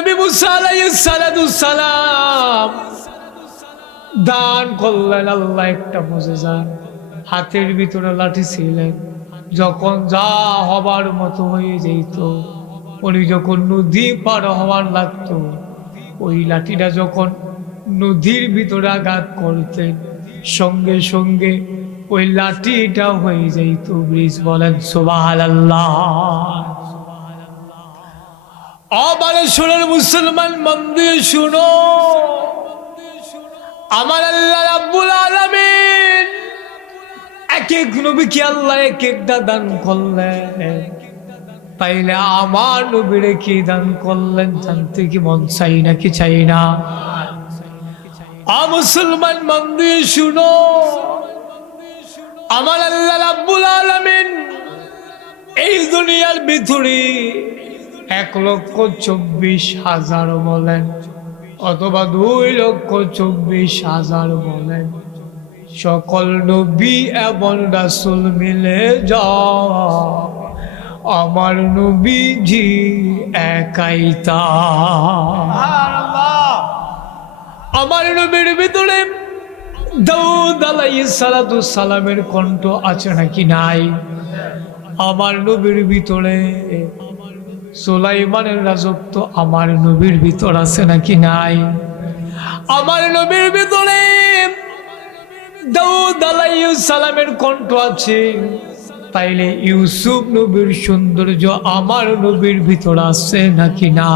নবী মুসা আলাইহিস সালাম দান করলেন আল্লাহ একটা মুজিজা। হাতের ভিতরে লাঠি ছিলেন, যখন যা হবার মতো হয়ে যেত, উনি যখন নদী পার হওয়ার লাগতো, ওই লাঠিটা যখন নদীর ভিতরে আঘাত করতেন, সঙ্গে সঙ্গে ওই লাঠিটা হয়ে যেত ব্রিজ। বলেন সুবহানাল্লাহ। আবার শুনুন মুসলমান, মন দিয়ে শুনো, আমার আল্লাহ রাব্বুল আলামিন এক এক নবীকে আল্লাহ এক একটা দান করলেন। তাইলে আমার নবীরে কি দান করলেন জানতে কি মন চাই নাকি চাই না? মুসলমান মন দিয়ে শুনো, আমার আল্লাহ রাব্বুল আলামিন এই দুনিয়ার ভিতরে 1,24,000 বলেন অথবা 2,24,000 বলেন, সকল নবী এবং রাসূল মিলে যাও আমার নবীজি একাই তা। আমার নবীর ভিতরে দাউদ আলাইহিস সালামের কণ্ঠ আছে নাকি নাই? আমার নবীর ভিতরে সুলাইমানের রাজত্ব আমার নবীর ভিতর আছে নাকি নাই? আমার নবীর ভিতরে দাউদ আলাইহিস সালামের কণ্ঠ আছে, তাইলে ইউসুফ নবীর সৌন্দর্য আমার নবীর ভিতর আছে নাকি না?